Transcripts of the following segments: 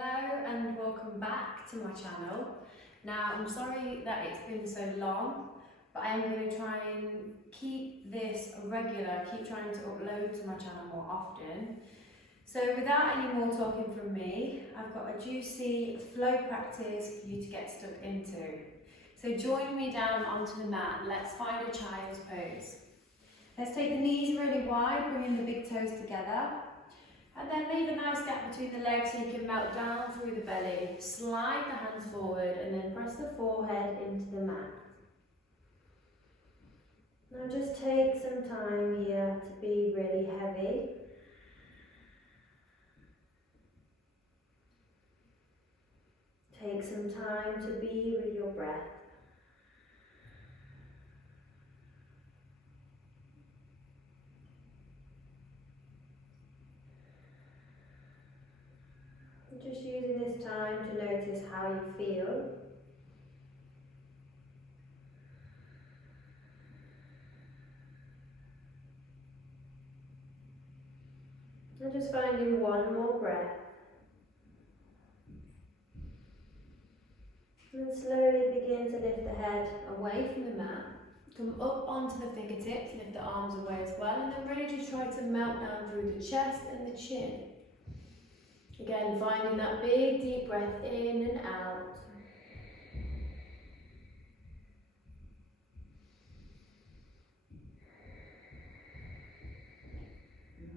Hello and welcome back to my channel. Now I'm sorry that it's been so long, but I am going to try and keep this regular, keep trying to upload to my channel more often. So without any more talking from me, I've got a juicy flow practice for you to get stuck into. So join me down onto the mat, let's find a child's pose. Let's take the knees really wide, bringing the big toes together. And then leave a nice gap between the legs so you can melt down through the belly. Slide the hands forward and then press the forehead into the mat. Now just take some time here to be really heavy. Take some time to be with your breath. Just using this time to notice how you feel. And just finding one more breath. And slowly begin to lift the head away from the mat. Come up onto the fingertips, lift the arms away as well, and then really just try to melt down through the chest and the chin. Again, finding that big deep breath in and out.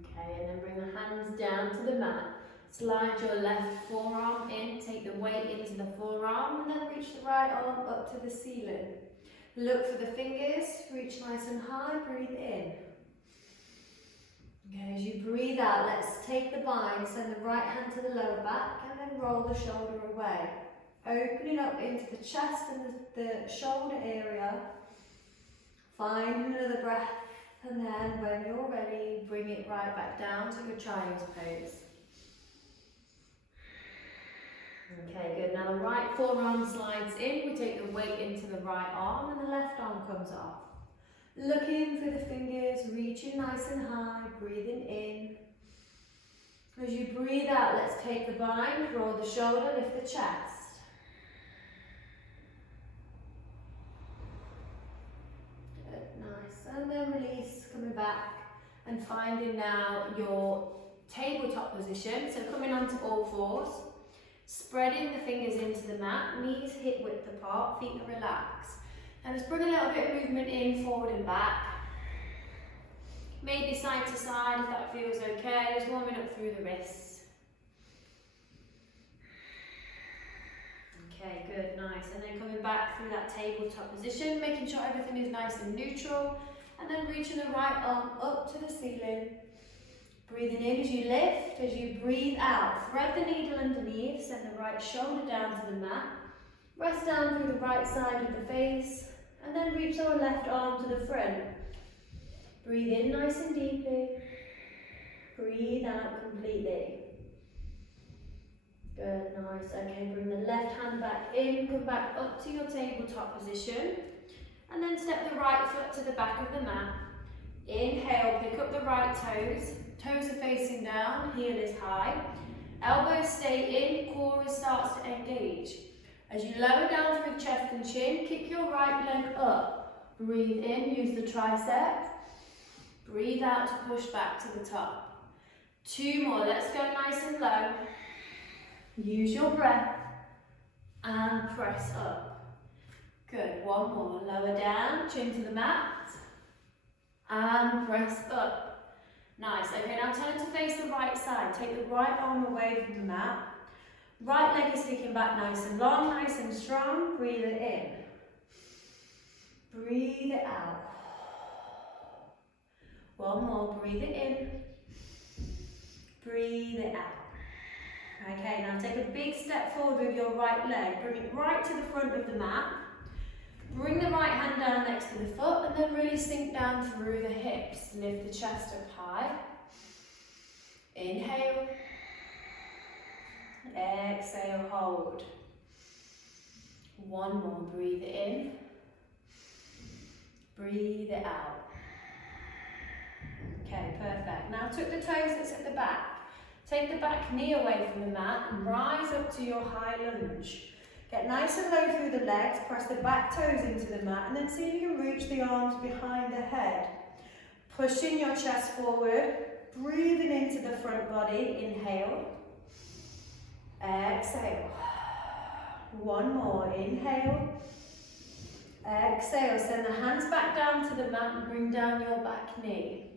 Okay, and then bring the hands down to the mat. Slide your left forearm in, take the weight into the forearm, and then reach the right arm up to the ceiling. Look for the fingers, reach nice and high, breathe in. Okay, as you breathe out, let's take the bind, send the right hand to the lower back and then roll the shoulder away. Opening up into the chest and the shoulder area. Find another breath and then when you're ready, bring it right back down to your child's pose. Okay, good. Now the right forearm slides in, we take the weight into the right arm and the left arm comes off. Looking for the fingers, reaching nice and high, breathing in. As you breathe out, let's take the bind, roll the shoulder, lift the chest. Good, nice. And then release, coming back and finding now your tabletop position. So coming onto all fours, spreading the fingers into the mat, knees hip width apart, feet are relaxed. And just bring a little bit of movement in, forward and back. Maybe side to side if that feels okay, just warming up through the wrists. Okay, good, nice. And then coming back through that tabletop position, making sure everything is nice and neutral. And then reaching the right arm up to the ceiling. Breathing in as you lift, as you breathe out, thread the needle underneath, send the right shoulder down to the mat. Rest down through the right side of the face. And then reach our left arm to the front. Breathe in nice and deeply. Breathe out completely. Good, nice. Okay, bring the left hand back in, come back up to your tabletop position. And then step the right foot to the back of the mat. Inhale, pick up the right toes. Toes are facing down, heel is high. Elbows stay in, core starts to engage. As you lower down through the chest and chin, kick your right leg up. Breathe in, use the tricep. Breathe out to push back to the top. Two more, let's go nice and low. Use your breath and press up. Good, one more, lower down, chin to the mat. And press up. Nice, okay, now turn to face the right side. Take the right arm away from the mat. Right leg is sticking back nice and long, nice and strong. Breathe it in. Breathe it out. One more, breathe it in. Breathe it out. Okay, now take a big step forward with your right leg. Bring it right to the front of the mat. Bring the right hand down next to the foot and then really sink down through the hips. Lift the chest up high. Inhale. Exhale, hold. One more, breathe it in. Breathe it out. Okay, perfect. Now tuck the toes that's at the back. Take the back knee away from the mat and rise up to your high lunge. Get nice and low through the legs, press the back toes into the mat, and then see if you can reach the arms behind the head. Pushing your chest forward, breathing into the front body, inhale. Exhale. One more, inhale. Exhale, send the hands back down to the mat and bring down your back knee.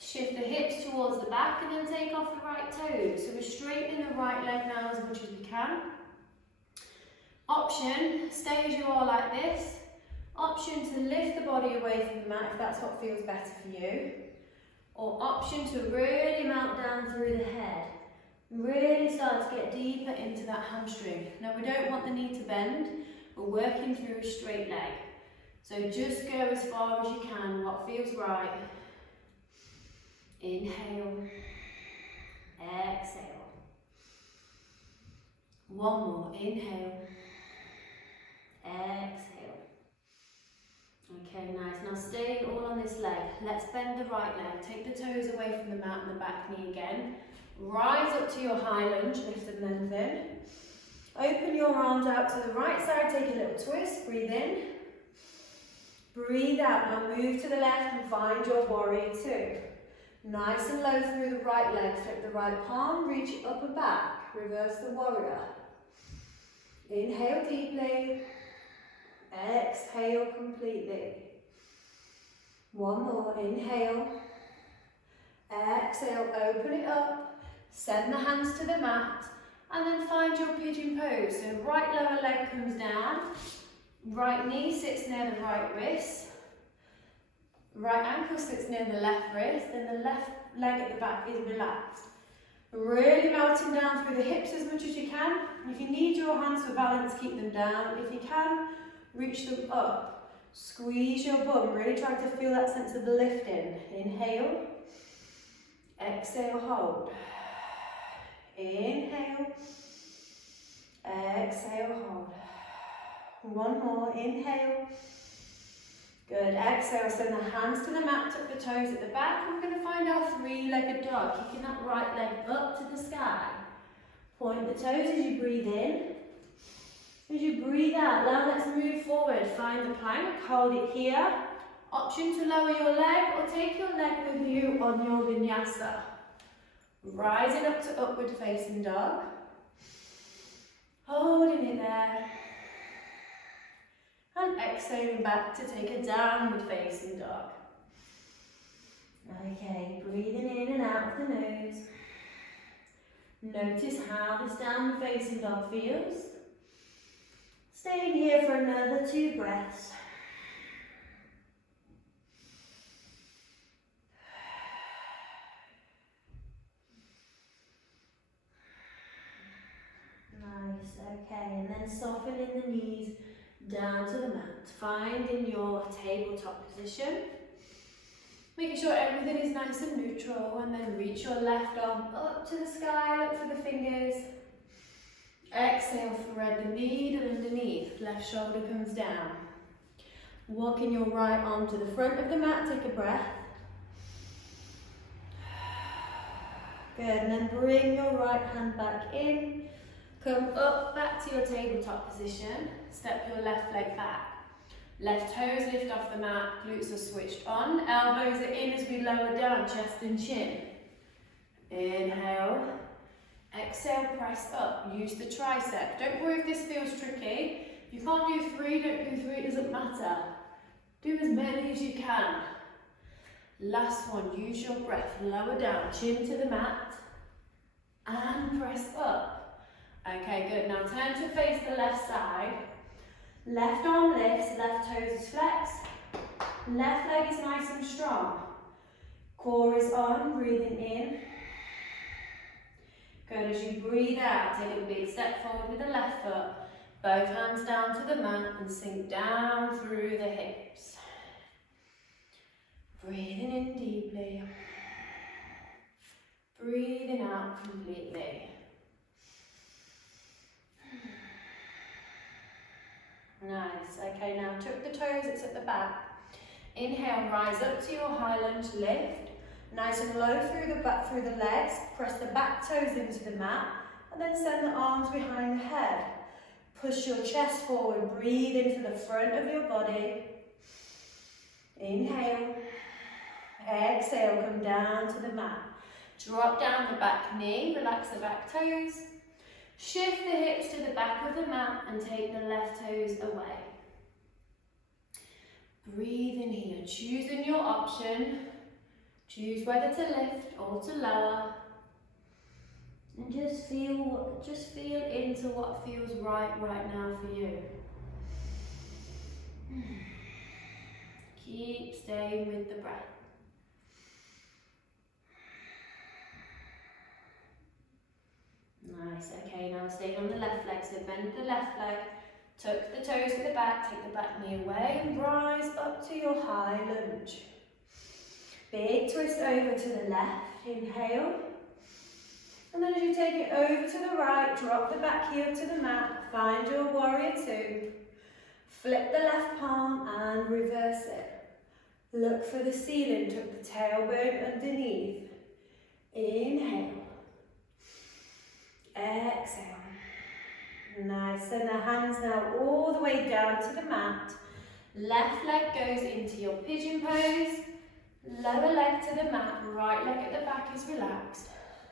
Shift the hips towards the back and then take off the right toes. So we're straightening the right leg now as much as we can. Option, stay as you are like this. Option to lift the body away from the mat if that's what feels better for you. Or option to really mount down through the head. Really start to get deeper into that hamstring. Now we don't want the knee to bend, we're working through a straight leg. So just go as far as you can, what feels right. Inhale, exhale. One more, inhale, exhale. Okay, nice. Now staying all on this leg. Let's bend the right leg. Take the toes away from the mat and the back knee again. Rise up to your high lunge, lift and lengthen. Open your arms out to the right side, take a little twist, breathe in. Breathe out, now move to the left and find your warrior two. Nice and low through the right leg, flip the right palm, reach it up and back, reverse the warrior. Inhale deeply, exhale completely. One more, inhale, exhale, open it up. Send the hands to the mat and then find your pigeon pose. So right lower leg comes down, right knee sits near the right wrist, right ankle sits near the left wrist, and the left leg at the back is relaxed. Really melting down through the hips as much as you can. If you need your hands for balance, keep them down. If you can, reach them up. Squeeze your bum, really try to feel that sense of the lifting. Inhale, exhale, hold. Inhale, exhale, hold. One more, inhale. Good, exhale, send the hands to the mat, tuck the toes at the back. And we're going to find our three-legged dog, kicking that right leg up to the sky. Point the toes as you breathe in. As you breathe out, now let's move forward. Find the plank, hold it here. Option to lower your leg or take your leg with you on your vinyasa. Rising up to upward facing dog. Holding it there. And exhaling back to take a downward facing dog. Okay, breathing in and out of the nose. Notice how this downward facing dog feels. Staying here for another 2 breaths. Nice, okay, and then softening the knees down to the mat, finding your tabletop position. Making sure everything is nice and neutral, and then reach your left arm up to the sky, look for the fingers. Exhale, thread the needle underneath, left shoulder comes down. Walking your right arm to the front of the mat, take a breath. Good, and then bring your right hand back in. Come up, back to your tabletop position. Step your left leg back. Left toes lift off the mat, glutes are switched on. Elbows are in as we lower down, chest and chin. Inhale. Exhale, press up. Use the tricep. Don't worry if this feels tricky. If you can't do 3, don't do 3, it doesn't matter. Do as many as you can. Last one, use your breath. Lower down, chin to the mat. And press up. Okay, good. Now turn to face the left side. Left arm lifts, left toes is flexed. Left leg is nice and strong. Core is on, breathing in. Good, as you breathe out, take a big step forward with the left foot. Both hands down to the mat and sink down through the hips. Breathing in deeply. Breathing out completely. Nice. Okay, now tuck the toes, it's at the back. Inhale, rise up to your high lunge, lift. Nice and low through the back, through the legs. Press the back toes into the mat, and then send the arms behind the head. Push your chest forward. Breathe into the front of your body. Inhale. Exhale, come down to the mat. Drop down the back knee, relax the back toes. Shift the hips to the back of the mat and take the left toes away. Breathe in here, choosing your option. Choose whether to lift or to lower. And just feel into what feels right now for you. Keep staying with the breath. Nice, okay, now stay on the left leg, so bend the left leg, tuck the toes to the back, take the back knee away and rise up to your high lunge. Big twist over to the left, inhale. And then as you take it over to the right, drop the back heel to the mat, find your warrior two. Flip the left palm and reverse it. Look for the ceiling, tuck the tailbone underneath. Inhale. Exhale. Nice, send the hands now all the way down to the mat. Left leg goes into your pigeon pose. Lower leg to the mat, right leg at the back is relaxed.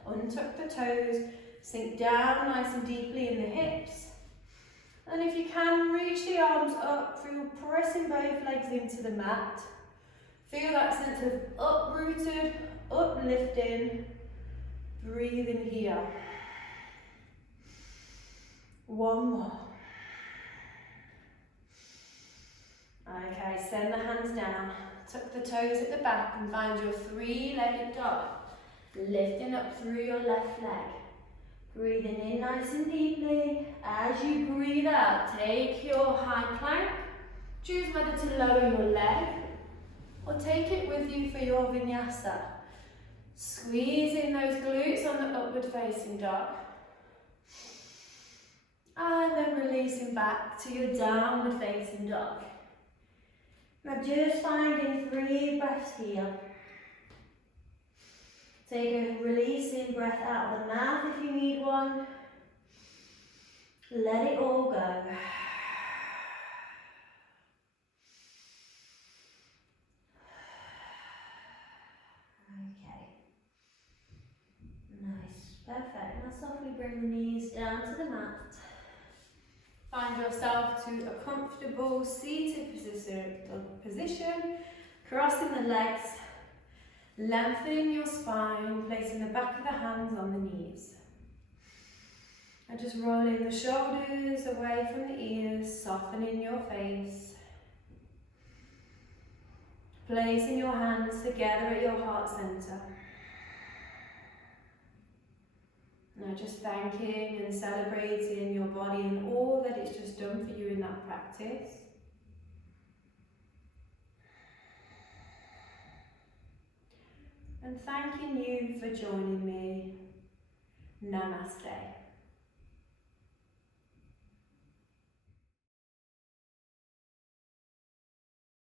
Untuck the toes, sink down nice and deeply in the hips. And if you can, reach the arms up, feel pressing both legs into the mat. Feel that sense of uprooted, uplifting. Breathe in here. One more. Okay, send the hands down. Tuck the toes at the back and find your three-legged dog. Lifting up through your left leg. Breathing in nice and deeply. As you breathe out, take your high plank. Choose whether to lower your leg or take it with you for your vinyasa. Squeeze in those glutes on the upward facing dog. And then releasing back to your downward facing dog. Now just finding 3 breaths here. Take a releasing breath out of the mouth if you need one. Let it all go. Okay. Nice, perfect. Now softly bring the knees down to the mat. Find yourself to a comfortable seated position, crossing the legs, lengthening your spine, placing the back of the hands on the knees. And just rolling the shoulders away from the ears, softening your face. Placing your hands together at your heart center. Now just thanking and celebrating your body and all that it's just done for you in that practice. And thanking you for joining me. Namaste.